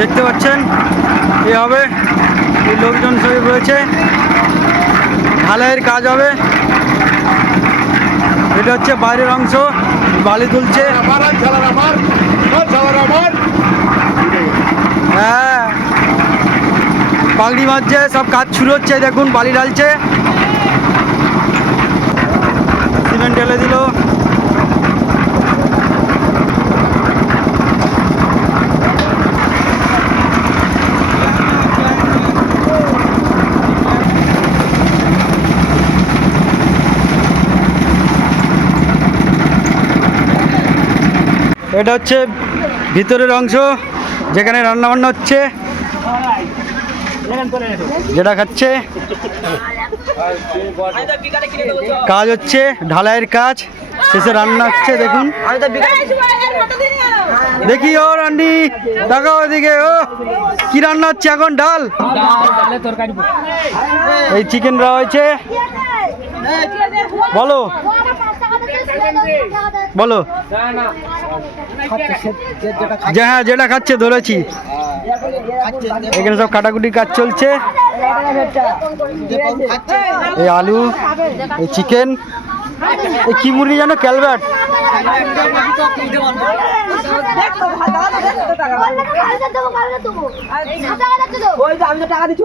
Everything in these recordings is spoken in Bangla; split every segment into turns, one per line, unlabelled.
দেখতে পাচ্ছেন, এ হবে, এই লোকজন সব রয়েছে। ঢালাইয়ের কাজ হবে। এটা হচ্ছে বাইরের অংশ, বালি তুলছে। হ্যাঁ। পাগড়ি মারছে সব কাজ শুরু হচ্ছে, দেখুন, বালি ঢালছে। সিমেন্ট ঢেলে দিল। এটা হচ্ছে ভিতরের অংশ, যেখানে রান্না বান্না হচ্ছে। যেটা খাচ্ছে। কাজ হচ্ছে, ঢালাইয়ের কাজ। শেষে রান্না হচ্ছে, দেখুন। দেখি, ও রান্নি দেখাও ওদিকে ও, কি রান্না হচ্ছে এখন, ডাল? এই চিকেন রা হয়েছে। বলো। বলো। যে হ্যাঁ যেটা খাচ্ছে ধরেছি। এখানে সব কাটাকুটি কাজ চলছে। এই আলু এই চিকেন এই কি মুরগি জানো? ক্যালবাট
ওই যে আমি তো টাকা দিচ্ছি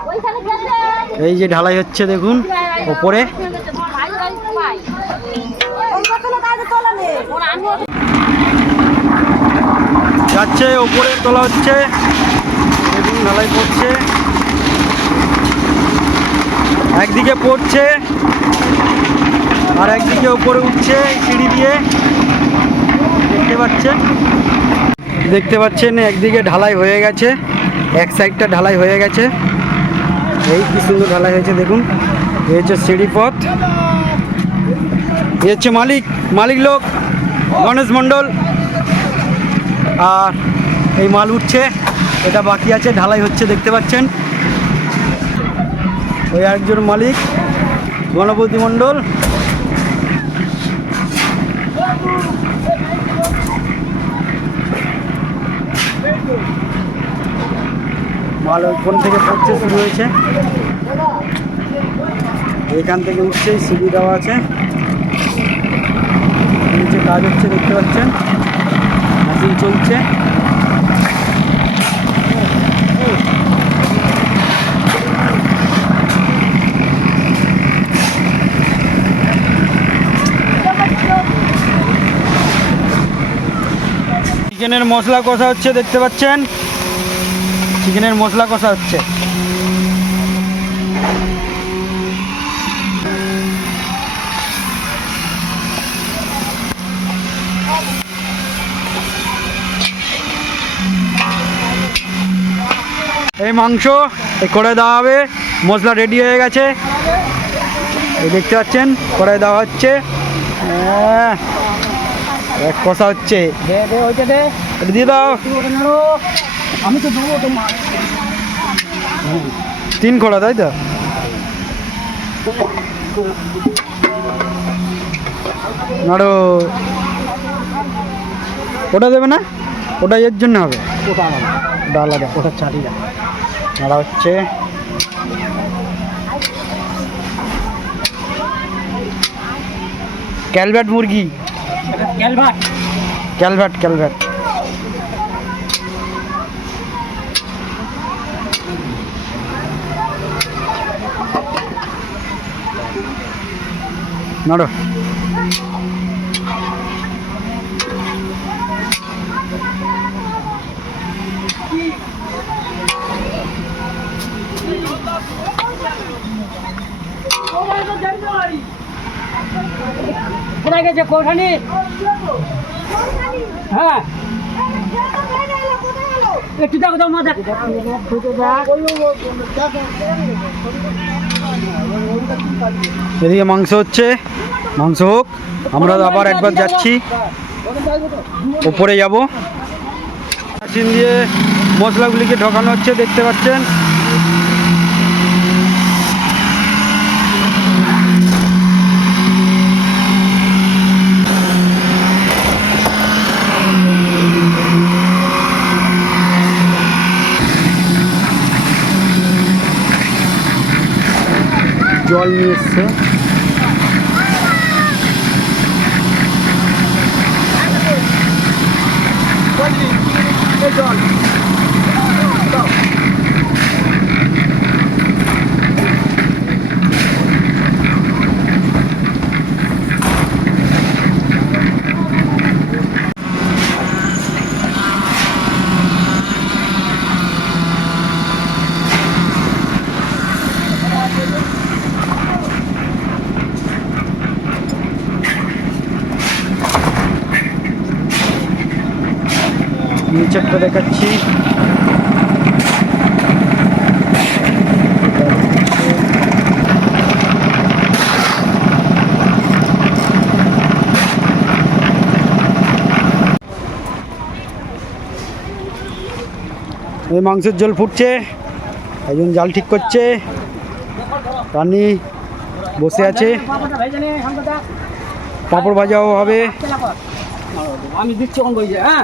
এই যে ঢালাই হচ্ছে দেখুন, ওপরে। যাচ্ছে, ওপরে তোলা হচ্ছে। দেখুন, ঢালাই পড়ছে। একদিকে পড়ছে, আর একদিকে ওপরে উঠছে সিঁড়ি দিয়ে। দেখতে পাচ্ছেন? দেখতে পাচ্ছেন, একদিকে ঢালাই হয়ে গেছে, এক সাইডটা ঢালাই হয়ে গেছে। এই কি সুন্দর ঢালাই হয়েছে দেখুন। এই হচ্ছে সিঁড়ি পথ। এই হচ্ছে মালিক মালিক লোক, গণেশ মণ্ডল। আর এই মাল উঠছে, এটা বাকি আছে, ঢালাই হচ্ছে, দেখতে পাচ্ছেন। ওই একজন মালিক, গণপতি মণ্ডল। মাল ওইখান থেকে পড়ছে শুরু হয়েছে। এখান থেকে উঠছে সিঁড়ি দেওয়া আছে। নিচে কাজ হচ্ছে, দেখতে পাচ্ছেন। মেশিন চলছে। চিকেনের মশলা কষা হচ্ছে, দেখতে পাচ্ছেন। চিকেনের মশলা কষা হচ্ছে। এই মাংস কড়াই দেওয়া হবে। মশলা রেডি হয়ে গেছে। এই দেখতে পাচ্ছেন কড়াই দেওয়া হচ্ছে। এক কষা হচ্ছে। দিয়ে দাও।
আমি তো দেবো তোমার
তিন কড়া তাই তো? নাড়ো। ওটা দেবে না? ওটা এর জন্য হবে।
ওটা আলাদা।
ডাল আলাদা
ওটা চাটিটা
নাড়া হচ্ছে। ক্যালভ্যাট মুরগি।
ক্যালভাট।
ক্যালভ্যাট ক্যালভ্যাট নাড়ো।
কোথায় গেছে কোঠানি? হ্যাঁ। একটু দেখো তো মা দেখ।
এদিকে মাংস হচ্ছে। মাংস হোক, আমরা আবার একবার যাচ্ছি। ওপরে যাব। মেশিন দিয়ে মশলাগুলিকে ঢোকানো হচ্ছে, দেখতে পাচ্ছেন। জল নিয়ে এসছে নিচেরটা দেখাচ্ছি। এই মাংসের জল ফুটছে। একজন জাল ঠিক করছে। রানী বসে আছে। পাঁপড় ভাজাও হবে।
আমি দিচ্ছি হ্যাঁ?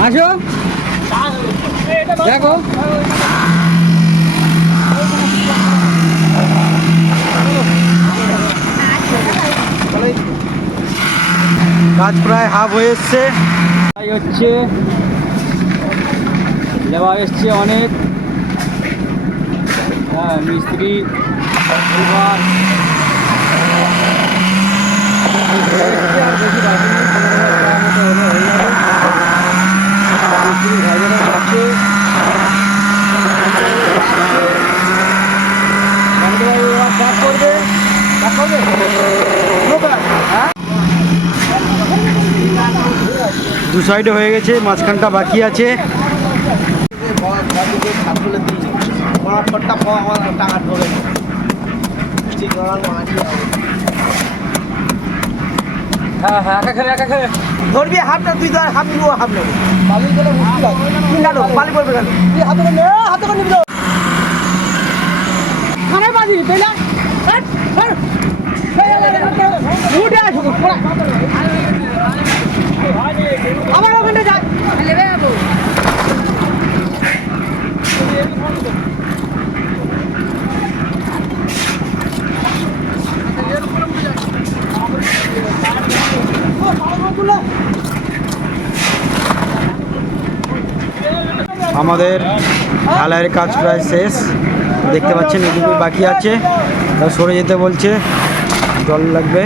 আসো। দেখো। কাজ প্রায় হাফ হয়ে এসছে।
হচ্ছে লেবার এসছে অনেক। হ্যাঁ মিস্ত্রি লেবার
দু সাইডে হয়ে গেছে, মাঝখানটা বাকি আছে।
হ্যাঁ হ্যাঁ একা খেলে একা খেলে।
ধরবি হাফ না তুই ধর হাফ নিবো, হাফ নেব। বালি গেলে মুশকিল আছে তুই জানো বালি পড়বে কেন তুই হাতে করে নে হাতে করে নিবি তো
খানে বাজি পেলা উঠে আসো পড়া আবার ওখানে যাই লেবে যাব
আমাদের ঢালাইয়ের কাজ প্রায় শেষ। দেখতে পাচ্ছেন এটুকু বাকি আছে। তা সরে যেতে বলছে। জল লাগবে।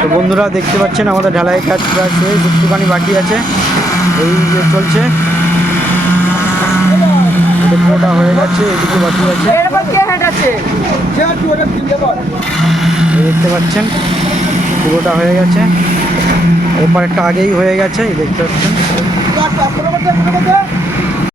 তো বন্ধুরা দেখতে পাচ্ছেন আমাদের ঢালাইয়ের কাজ প্রায় শেষ। একটুখানি বাকি আছে। এই যে চলছে। পুরোটা হয়ে গেছে এটুকু বাকি আছে। দেখতে পাচ্ছেন পুরোটা হয়ে গেছে। ওপারেরটা আগেই হয়ে গেছে দেখতে পাচ্ছেন। লাগবে